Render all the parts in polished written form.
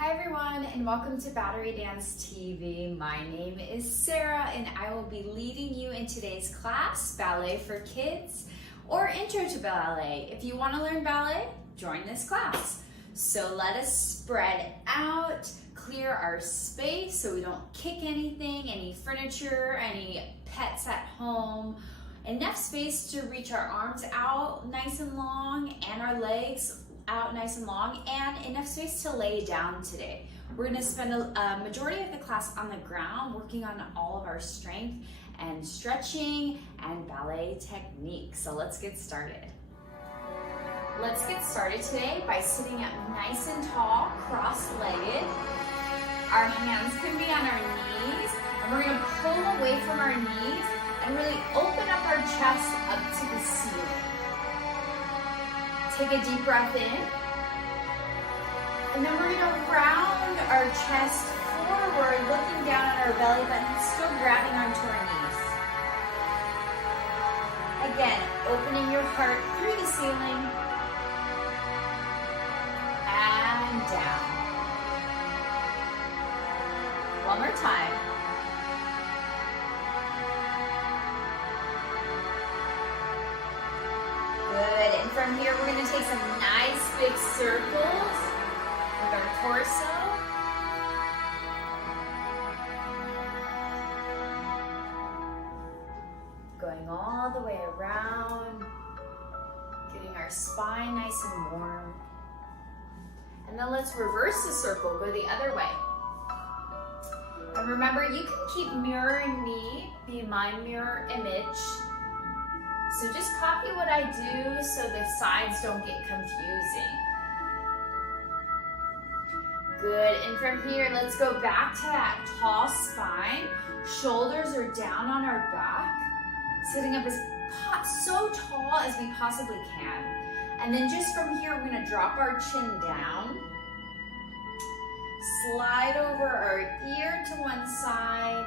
Hi everyone, and welcome to Battery Dance TV. My name is Sarah and I will be leading you in today's class, Ballet for Kids or Intro to Ballet. If you want to learn ballet, join this class. So let us spread out, clear our space so we don't kick anything, any furniture, any pets at home. Enough space to reach our arms out nice and long and our legs out nice and long, and enough space to lay down today. We're going to spend a majority of the class on the ground working on all of our strength and stretching and ballet techniques. So let's get started. Let's get started today by sitting up nice and tall, cross-legged. Our hands can be on our knees, and we're going to pull away from our knees and really open up our chest up to the ceiling. Take a deep breath in, and then we're going to round our chest forward, looking down at our belly button, still grabbing onto our knees. Again, opening your heart through the ceiling, and down. One more time. Good, and from here we're going to take some nice big circles with our torso. Going all the way around, getting our spine nice and warm. And then let's reverse the circle, go the other way. And remember, you can keep mirroring me, be my mirror image. So just copy what I do so the sides don't get confusing. Good, and from here, let's go back to that tall spine. Shoulders are down on our back, sitting up so tall as we possibly can. And then just from here, we're gonna drop our chin down, slide over our ear to one side,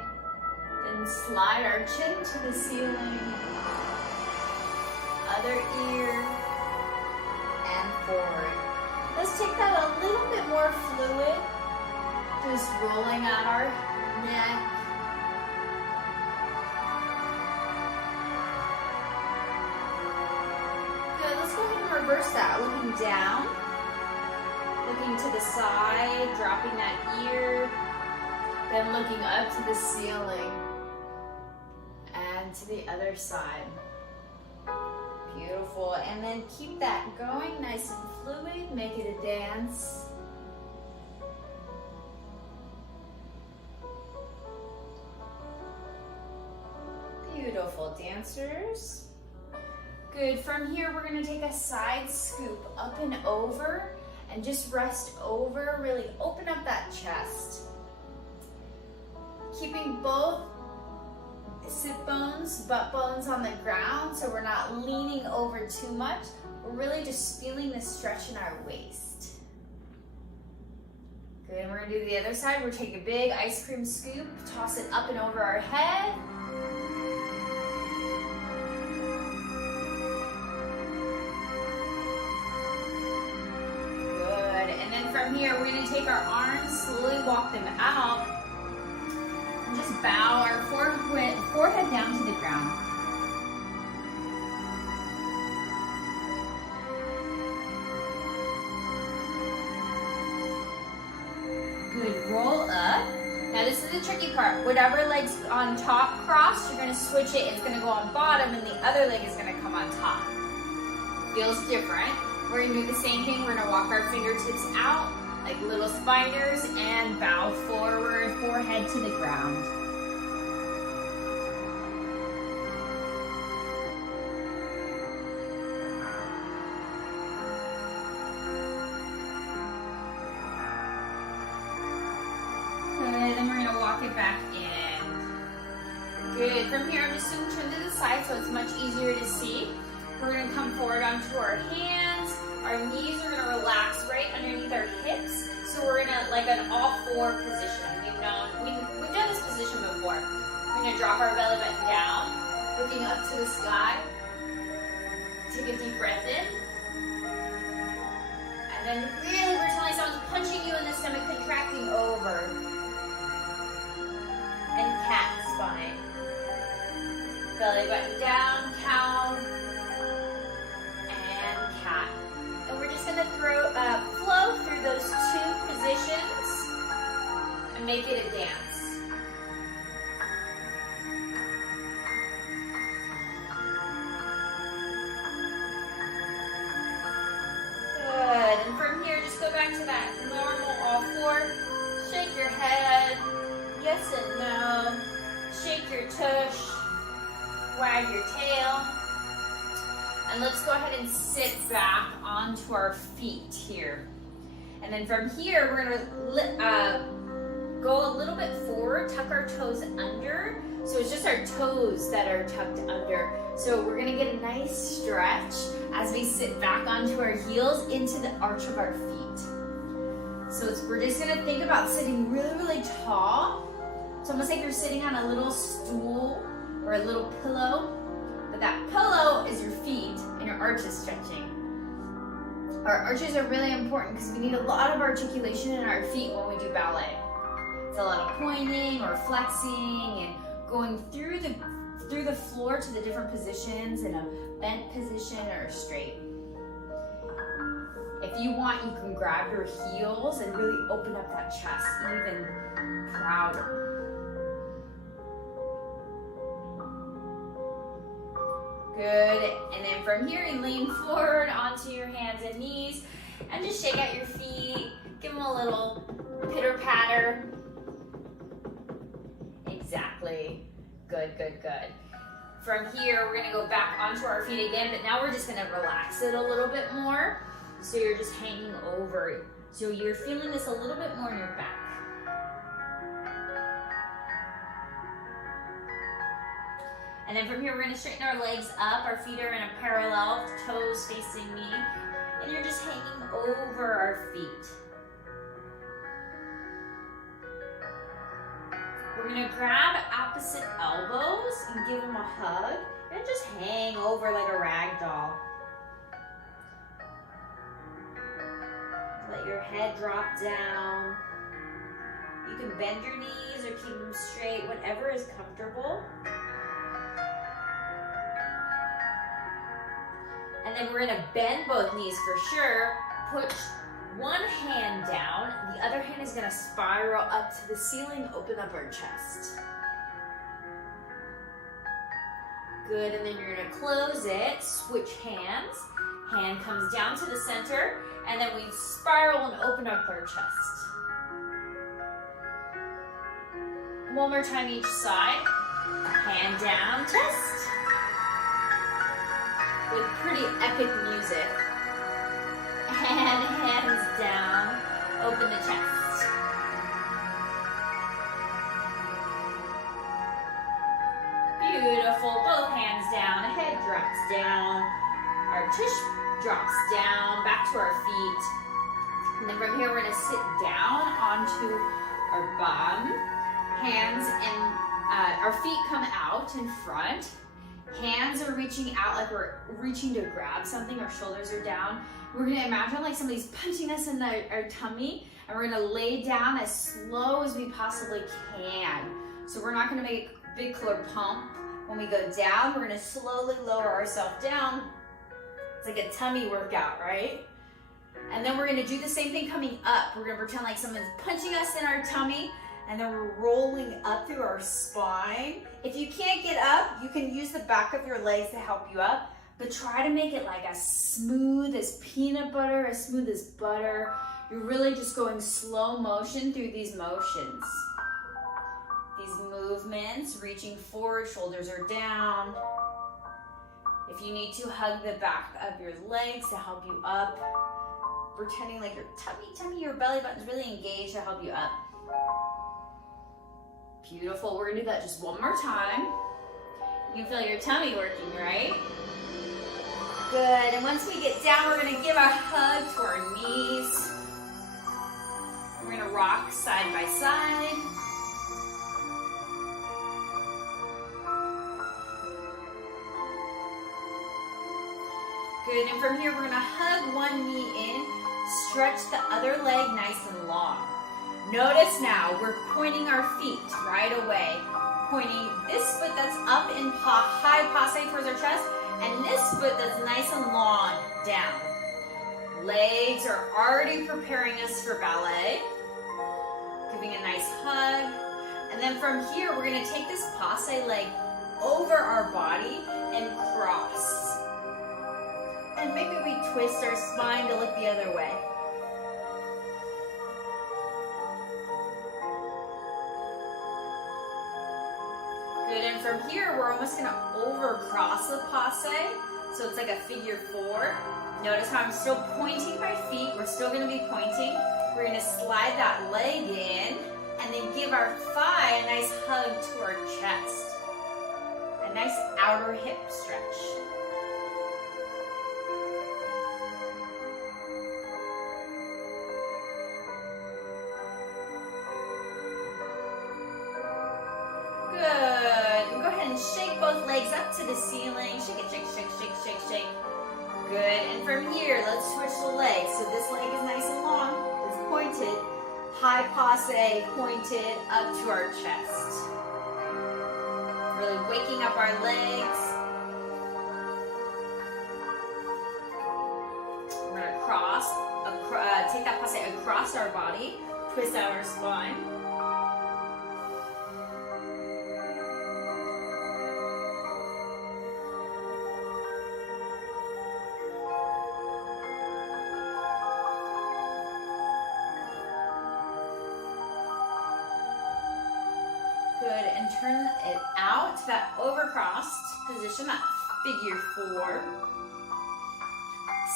then slide our chin to the ceiling, other ear, and forward. Let's take that a little bit more fluid, just rolling out our neck. Good, let's go ahead and reverse that, looking down, looking to the side, dropping that ear, then looking up to the ceiling, and to the other side. Beautiful, and then keep that going nice and fluid, make it a dance. Beautiful, dancers. Good, from here we're gonna take a side scoop up and over, and just rest over, really open up that chest. Keeping both sit bones, butt bones on the ground, so we're not leaning over too much. We're really just feeling the stretch in our waist. Good, and we're gonna do the other side. We're taking a big ice cream scoop, toss it up and over our head. Good, and then from here, we're gonna take our arms, slowly walk them out, just bow our forehead down to the ground. Good, roll up. Now this is the tricky part. Whatever leg's on top crossed, you're gonna switch it. It's gonna go on bottom and the other leg is gonna come on top. Feels different. We're gonna do the same thing. We're gonna walk our fingertips out like little spiders and bow forward, forehead to the ground. Good, then we're gonna walk it back in. Good, from here I'm just gonna turn to the side so it's much easier to see. We're gonna come forward onto our hands. Our knees are gonna relax right underneath our hips. So we're gonna, like an all-four position. We've done this position before. We're gonna drop our belly button down, looking up to the sky. Take a deep breath in. And then really pretend like someone's punching you in the stomach, contract belly button down, cow, and cat. And we're just gonna flow through those two positions and make it a dance. Good, and from here, just go back to that normal all four. Shake your head, yes and no. Shake your tush, wag your tail. And let's go ahead and sit back onto our feet here. And then from here, we're gonna go a little bit forward, tuck our toes under. So it's just our toes that are tucked under. So we're gonna get a nice stretch as we sit back onto our heels into the arch of our feet. So we're just gonna think about sitting really, really tall. It's almost like you're sitting on a little stool or a little pillow, but that pillow is your feet and your arch is stretching. Our arches are really important because we need a lot of articulation in our feet when we do ballet. It's a lot of pointing or flexing and going through the floor to the different positions in a bent position or straight. If you want, you can grab your heels and really open up that chest even prouder. Good, and then from here you lean forward onto your hands and knees and just shake out your feet, give them a little pitter patter. Exactly, good, good, good. From here we're gonna go back onto our feet again, but now we're just gonna relax it a little bit more. So you're just hanging over it. So you're feeling this a little bit more in your back. And then from here, we're gonna straighten our legs up. Our feet are in a parallel, toes facing me. And you're just hanging over our feet. We're gonna grab opposite elbows and give them a hug. And just hang over like a rag doll. Let your head drop down. You can bend your knees or keep them straight, whatever is comfortable. And then we're gonna bend both knees for sure. Put one hand down, the other hand is gonna spiral up to the ceiling, open up our chest. Good, and then you're gonna close it, switch hands. Hand comes down to the center, and then we spiral and open up our chest. One more time each side. Hand down, chest. With pretty epic music. And hands down, open the chest. Beautiful, both hands down, head drops down, our tush drops down, back to our feet. And then from here, we're gonna sit down onto our bum. Hands and our feet come out in front. Hands are reaching out like we're reaching to grab something. Our shoulders are down. We're gonna imagine like somebody's punching us in our tummy, and we're gonna lay down as slow as we possibly can. So we're not gonna make a big core pump. When we go down, we're gonna slowly lower ourselves down. It's like a tummy workout, right? And then we're gonna do the same thing coming up. We're gonna pretend like someone's punching us in our tummy, and then we're rolling up through our spine. If you can't get up, you can use the back of your legs to help you up, but try to make it like as smooth as peanut butter, as smooth as butter. You're really just going slow motion through these motions. These movements, reaching forward, shoulders are down. If you need to, hug the back of your legs to help you up. Pretending like your tummy, your belly button's really engaged to help you up. Beautiful, we're gonna do that just one more time. You can feel your tummy working, right? Good, and once we get down, we're gonna give a hug to our knees. We're gonna rock side by side. Good, and from here, we're gonna hug one knee in, stretch the other leg nice and long. Notice now, we're pointing our feet right away. pointing this foot that's up in high passe towards our chest, and this foot that's nice and long down. Legs are already preparing us for ballet. Giving a nice hug. And then from here, we're gonna take this passe leg over our body and cross. And maybe we twist our spine to look the other way. Good, and from here, we're almost gonna over cross the passe. So it's like a figure four. Notice how I'm still pointing my feet. We're still gonna be pointing. We're gonna slide that leg in and then give our thigh a nice hug to our chest. A nice outer hip stretch. Good. And go ahead and shake both legs up to the ceiling. Shake it, shake, shake, shake, shake, shake. Good. And from here, let's switch the legs. So this leg is nice and long. It's pointed. High passe, pointed up to our chest. Really waking up our legs. We're going to cross, take that passe across our body. Twist out our spine. Good, and turn it out to that overcrossed position, that figure four.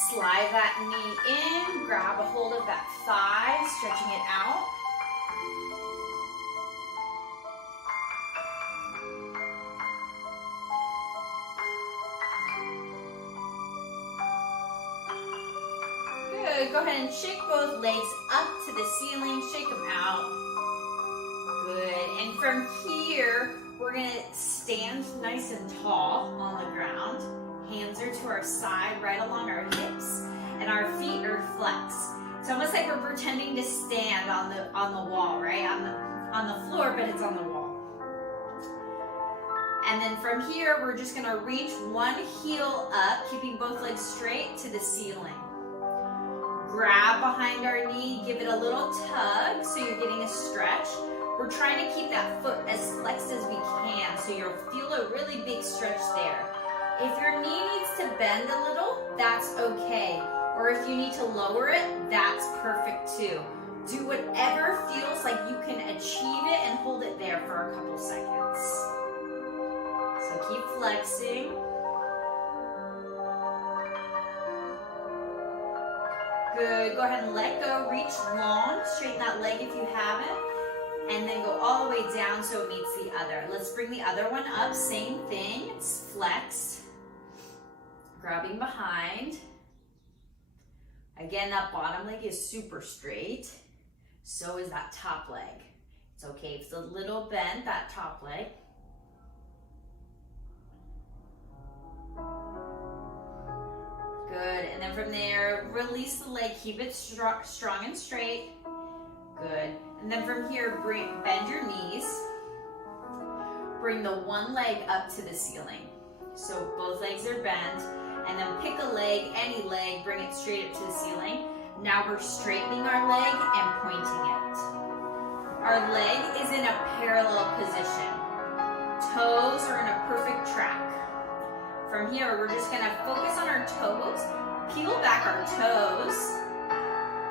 Slide that knee in, grab a hold of that thigh, stretching it out. Good, go ahead and shake both legs up to the ceiling, shake them out. Good, and from here, we're gonna stand nice and tall on the ground. Hands are to our side, right along our hips, and our feet are flexed. It's almost like we're pretending to stand on the wall, right? On the floor, but it's on the wall. And then from here, we're just gonna reach one heel up, keeping both legs straight to the ceiling. Grab behind our knee, give it a little tug, so you're getting a stretch. We're trying to keep that foot as flexed as we can, so you'll feel a really big stretch there. If your knee needs to bend a little, that's okay. Or if you need to lower it, that's perfect too. Do whatever feels like you can achieve it and hold it there for a couple seconds. So keep flexing. Good, go ahead and let go, reach long, straighten that leg if you haven't. And then go all the way down so it meets the other. Let's bring the other one up, same thing, it's flexed. Grabbing behind. Again, that bottom leg is super straight. So is that top leg. It's okay if it's a little bent, that top leg. Good, and then from there, release the leg, keep it strong and straight. Good. And then from here, bend your knees. Bring the one leg up to the ceiling. So both legs are bent. And then pick a leg, any leg, bring it straight up to the ceiling. Now we're straightening our leg and pointing it. Our leg is in a parallel position. Toes are in a perfect track. From here, we're just gonna focus on our toes, peel back our toes,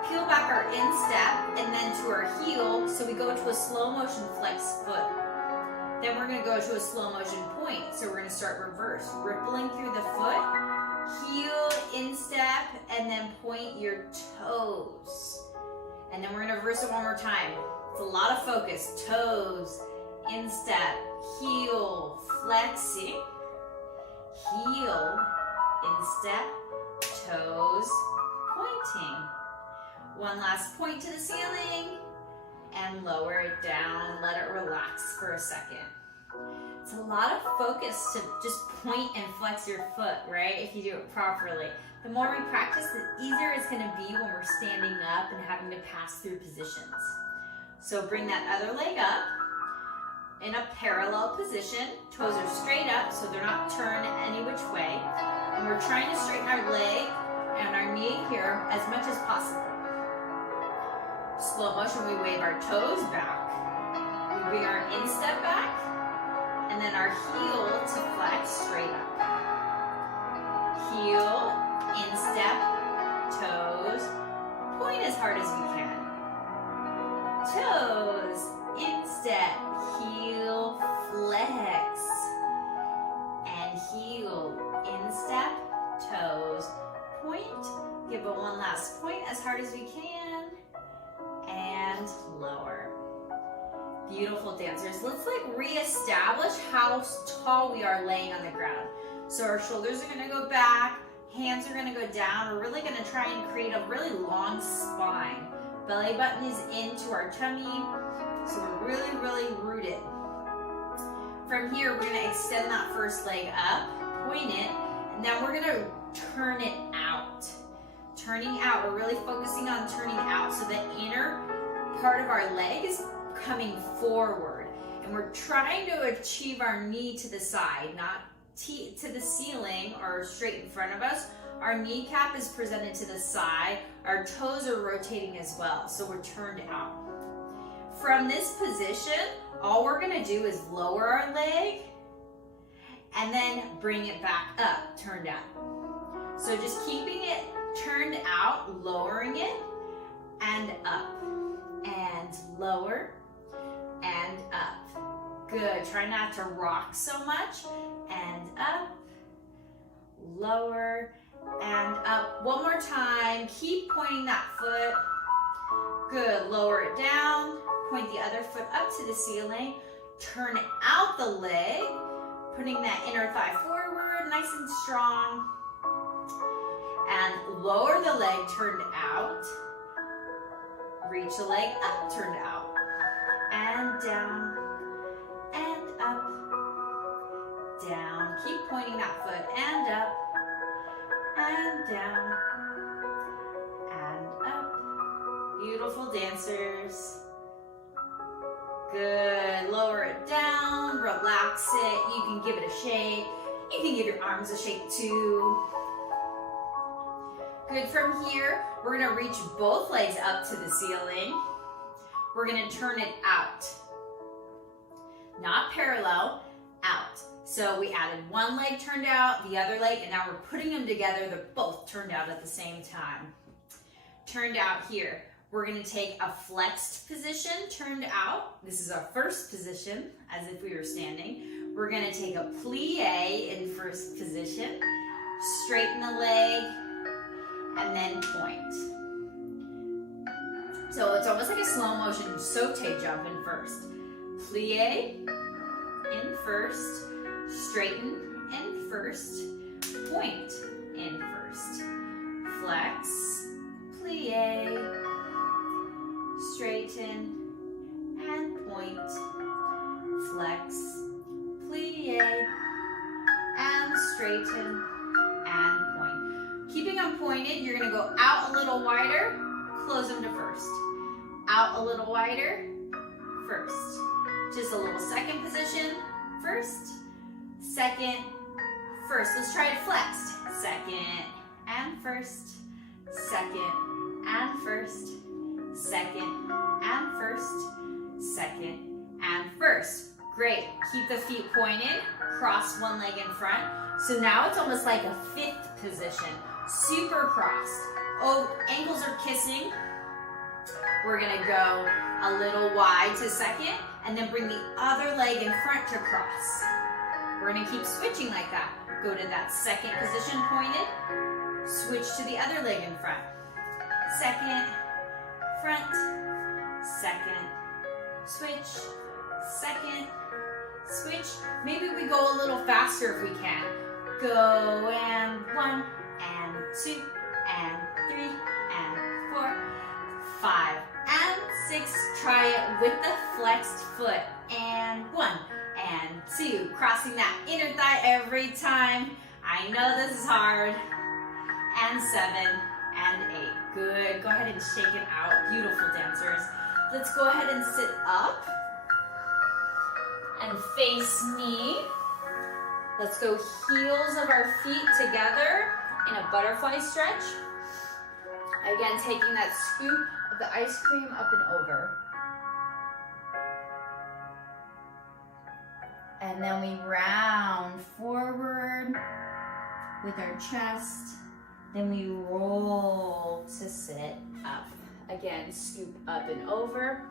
peel back our instep, and then to our heel, so we go to a slow motion flex foot. Then we're gonna go to a slow motion point, so we're gonna start reverse, rippling through the foot, heel, instep, and then point your toes. And then we're gonna reverse it one more time. It's a lot of focus, toes, instep, heel, flexing, heel, instep, toes, pointing. One last point to the ceiling and lower it down. Let it relax for a second. It's a lot of focus to just point and flex your foot, right? If you do it properly. The more we practice, the easier it's going to be when we're standing up and having to pass through positions. So bring that other leg up. in a parallel position. Toes are straight up, so they're not turned any which way. And we're trying to straighten our leg and our knee here as much as possible. Slow motion, we wave our toes back. We bring our instep back, and then our heel to flex straight up. Heel, instep, toes, point as hard as we can. Toes, instep, heel, flex, and heel, instep, toes, point. Give it one last point as hard as we can, and lower. Beautiful dancers. Let's reestablish how tall we are laying on the ground. So our shoulders are gonna go back, hands are gonna go down. We're really gonna try and create a really long spine. Belly button is into our tummy, so we're really, really rooted. From here, we're gonna extend that first leg up, point it, and then we're gonna turn it out. Turning out, we're really focusing on turning out, so the inner part of our leg is coming forward. And we're trying to achieve our knee to the side, not to the ceiling or straight in front of us. Our kneecap is presented to the side. Our toes are rotating as well, so we're turned out. From this position, all we're gonna do is lower our leg and then bring it back up, turned out. So just keeping it turned out, lowering it, and up, and lower, and up. Good, try not to rock so much, and up, lower, and up. One more time, keep pointing that foot. Good, lower it down, point the other foot up to the ceiling, turn out the leg, putting that inner thigh forward, nice and strong, and lower the leg, turned out, reach the leg up, turned out, and down, and up, down, keep pointing that foot, and up, and down, and up. Beautiful dancers. Good, lower it down, relax it. You can give it a shake. You can give your arms a shake too. Good, from here, we're gonna reach both legs up to the ceiling. We're gonna turn it out. Not parallel, out. So we added one leg turned out, the other leg, and now we're putting them together. They're both turned out at the same time. Turned out here. We're gonna take a flexed position, turned out. This is our first position, as if we were standing. We're gonna take a plie in first position, straighten the leg, and then point. So it's almost like a slow motion saute jump in first. Plie in first, straighten in first, point in first. Flex, plie, straighten, and point. Flex, plie, and straighten, and point. Keeping them pointed, you're gonna go out a little wider, close them to first. Out a little wider, first. Just a little second position, first, second, first. Let's try it flexed. Second and first, second and first, second and first, second and first. Great, keep the feet pointed, cross one leg in front. So now it's almost like a fifth position, super crossed. Oh, ankles are kissing. We're gonna go a little wide to second, and then bring the other leg in front to cross. We're gonna keep switching like that. Go to that second position pointed, switch to the other leg in front. Second, front, second, switch, second, switch. Maybe we go a little faster if we can. Go, and 1, and 2, and 3, and 4, 5, and 6. Try it with the flexed foot. And 1, and 2. Crossing that inner thigh every time. I know this is hard. And 7, and 8. Good. Go ahead and shake it out. Beautiful dancers. Let's go ahead and sit up. and face me. Let's go heels of our feet together in a butterfly stretch. Again, taking that scoop of the ice cream up and over. And then we round forward with our chest. Then we roll to sit up. Again, scoop up and over.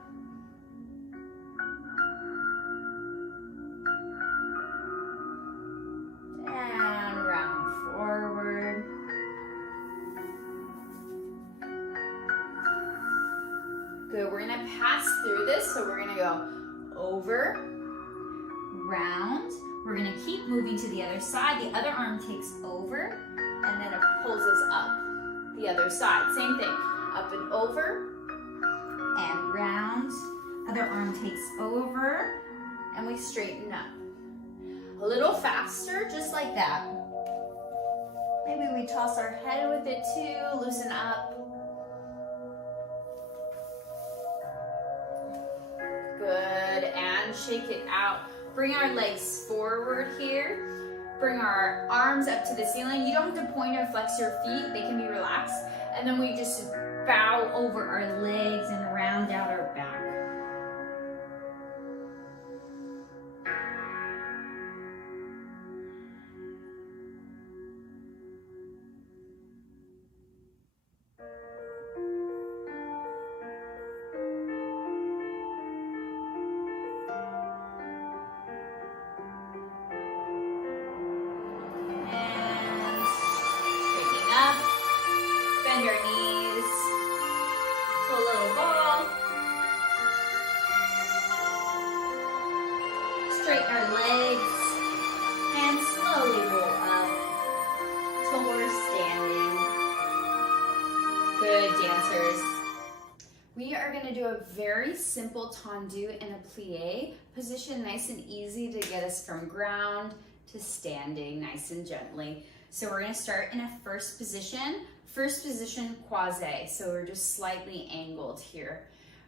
And round forward. Good, we're gonna pass through this, so we're gonna go over, round. We're gonna keep moving to the other side. The other arm takes over, and then it pulls us up. The other side, same thing. Up and over, and round. Other arm takes over, and we straighten up. A little faster, just like that. Maybe we toss our head with it too, loosen up. Good, and shake it out. Bring our legs forward here. Bring our arms up to the ceiling. You don't have to point or flex your feet, they can be relaxed. And then we just bow over our legs and round out our back. Bend our knees to a little ball. Straighten our legs and slowly roll up till we're standing. Good, dancers. We are going to do a very simple Taundu and a plie position, nice and easy to get us from ground to standing nice and gently. So we're going to start in a first position quasi, so we're just slightly angled here.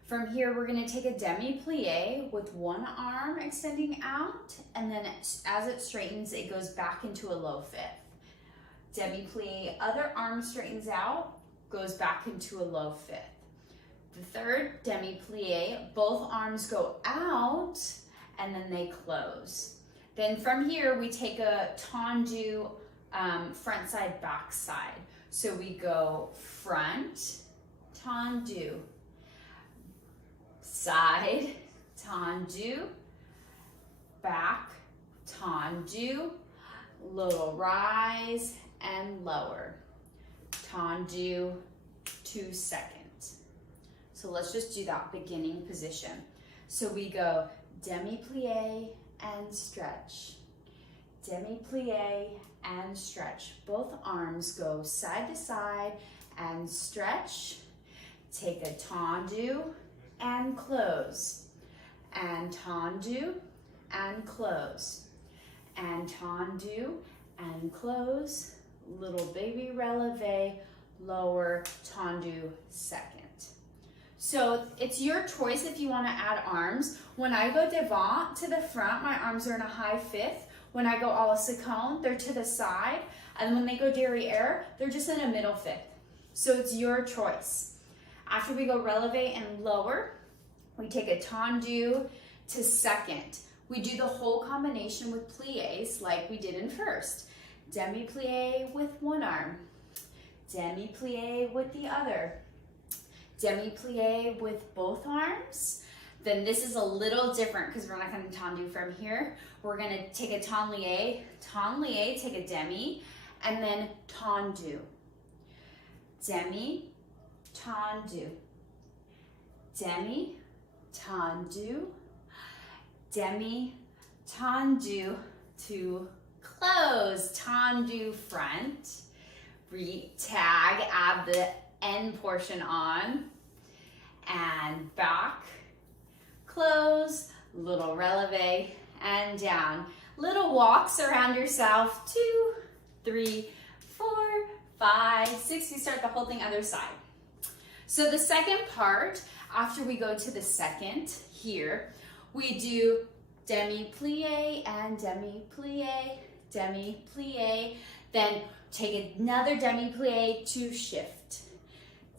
From here, we're going to take a demi-plie with one arm extending out, and then as it straightens, it goes back into a low fifth. Demi-plie, other arm straightens out, goes back into a low fifth. The third demi-plie, both arms go out, and then they close. Then from here, we take a Taundu front side, back side. So we go front, Taundu, side, Taundu, back, Taundu, little rise and lower, Taundu, 2 seconds. So let's just do that beginning position. So we go demi-plie and stretch, demi-plie and stretch. Both arms go side to side and stretch. Take a Taundu and close, and Taundu and close, and Taundu and close. Little baby releve, lower, Taundu, second. So it's your choice if you want to add arms. When I go devant to the front, my arms are in a high fifth. When I go a la seconde, they're to the side. And when they go derriere, they're just in a middle fifth. So it's your choice. After we go releve and lower, we take a Taundu to second. We do the whole combination with plies like we did in first. Demi-plie with one arm, demi-plie with the other, demi-plie with both arms. Then this is a little different because we're not going to Taundu from here. We're going to take a Taundu, take a demi, and then Taundu. Demi, Taundu, demi, Taundu, demi, Taundu to close, Taundu front, tag, add the end portion on, and back, close, little releve, and down. Little walks around yourself, 2, 3, 4, 5, 6, you start the whole thing other side. So the second part, after we go to the second here, we do demi-plie and demi-plie, demi-plie. Then take another demi-plie to shift.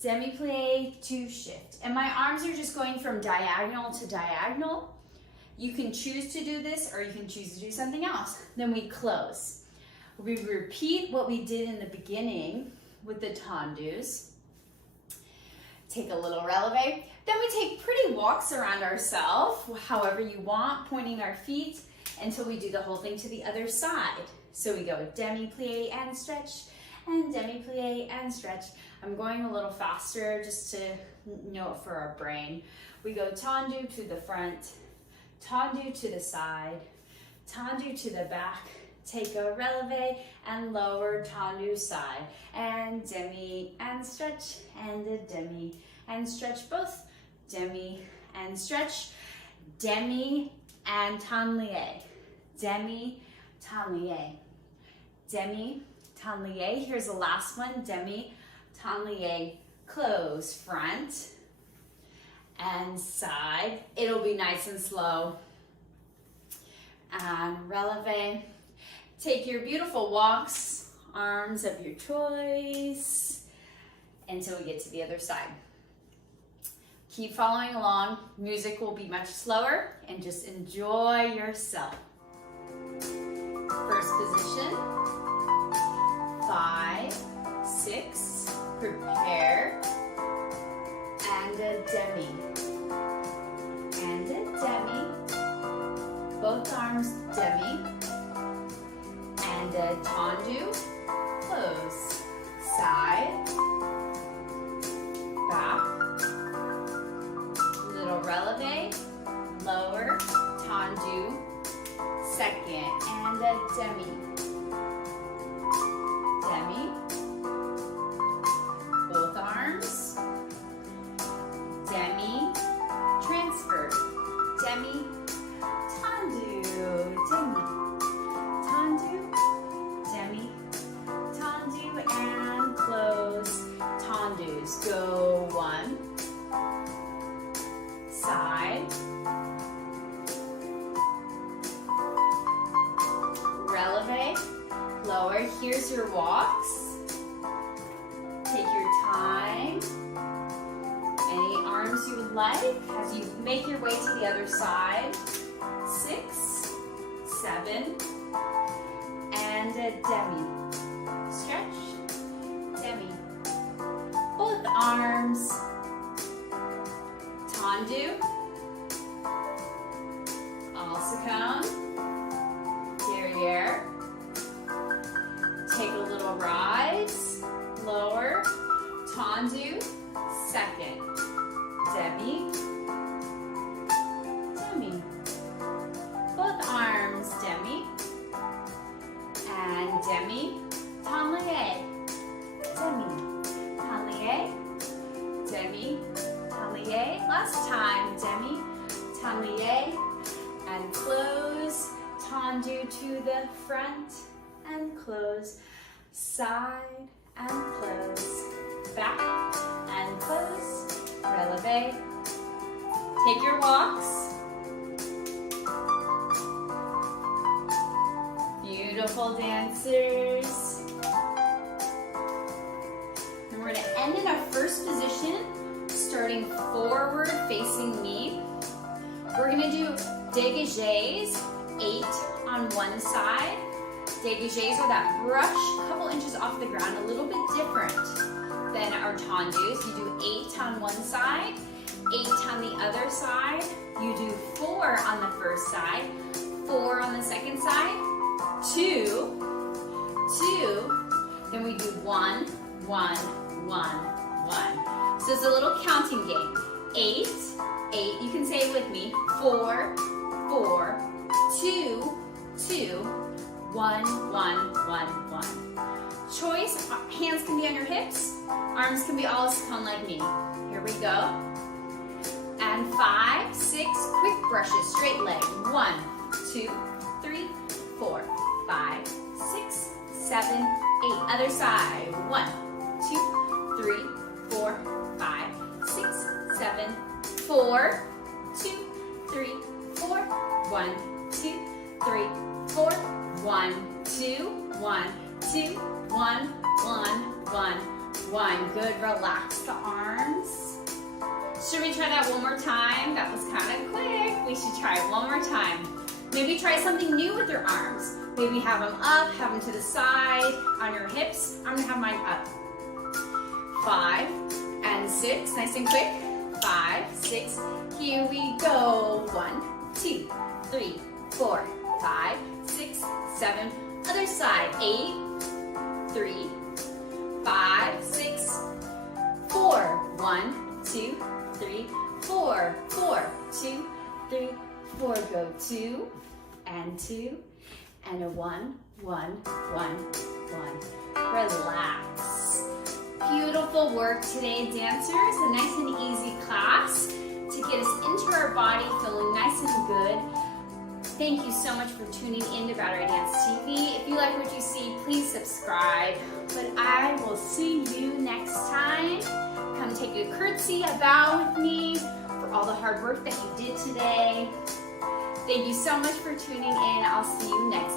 Demi-plie to shift. And my arms are just going from diagonal to diagonal. You can choose to do this or you can choose to do something else. Then we close. We repeat what we did in the beginning with the Taundus. Take a little releve. Then we take pretty walks around ourselves, however you want, pointing our feet until we do the whole thing to the other side. So we go demi-plie and stretch, and demi-plie and stretch. I'm going a little faster just to know it for our brain. We go Taundu to the front, Taundu to the side, Taundu to the back, take a releve and lower Taundu side, and demi and stretch, and a demi and stretch both, demi and stretch, demi and Taunlie, demi, Taunlie, demi, Taunlie. Here's the last one, demi, Taunlie, close, front and side. It'll be nice and slow. And releve. Take your beautiful walks, arms of your choice, until we get to the other side. Keep following along. Music will be much slower, and just enjoy yourself. First position, 5, 6, prepare, and a demi, and a demi, both arms demi, and a Taundu, close, side, back, little releve, lower, Taundu, second, and a demi, demi, both arms, demi, transfer, demi, Taundu, demi, Taundu, demi, Taundu, and close, Taundus. Go 1, side, releve, lower. Here's your walks. Take your time. Any arms you would like as you make your way to the other side. 6, 7, and a demi. Stretch, demi. Both arms. Taundu. Also come. Derriere. Take a little rise. Lower. Taundu. Second. Demi. Demi. Both arms. Demi. And demi. Taunlie. Demi. Taunlie. Demi. Taunlie. Last time. Demi. Taunlie. And close. Taundu to the front. And close. Side. And close. Back. And close. Releve. Take your walks. Beautiful dancers. And we're going to end in our first position, starting forward facing me. We're going to do dégagés, 8 on one side. Dégagés are that brush a couple inches off the ground, a little bit different than our Taundus. You do 8 on one side, 8 on the other side. You do 4 on the first side, 4 on the second side, 2, 2, then we do 1, 1, 1, 1. So it's a little counting game. 8, 8, you can say it with me. 4, 4, 2, 2, 1, 1, 1, 1. Choice, hands can be on your hips, arms can be all come like me. Here we go. And 5, 6, quick brushes, straight leg. 1, 2, 3, 4, 5, 6, 7, 8. Other side. 1, 2, 3, 4, 5, 6, 7, 4, 2, 3, 4, 1, 2, 3, 4. 1, 2, 1, 2, 1, 1, 1, 1. Good, relax the arms. Should we try that one more time? That was kind of quick. We should try it one more time. Maybe try something new with your arms. Maybe have them up, have them to the side, on your hips. I'm gonna have mine up. 5 and 6, nice and quick. 5, 6, here we go. 1, 2, 3, 4, 5, 6, 7. Other side. 8, 3, 5, 6, 4. 1, 2, 3, 4. 4, 2, 3, 4. Go 2 and 2 and a 1, 1, 1, 1. Relax. Beautiful work today, dancers. A nice and easy class to get us into our body feeling nice and good. Thank you so much for tuning in to Battery Dance TV. If you like what you see, please subscribe. But I will see you next time. Come take a curtsy, a bow with me for all the hard work that you did today. Thank you so much for tuning in. I'll see you next time.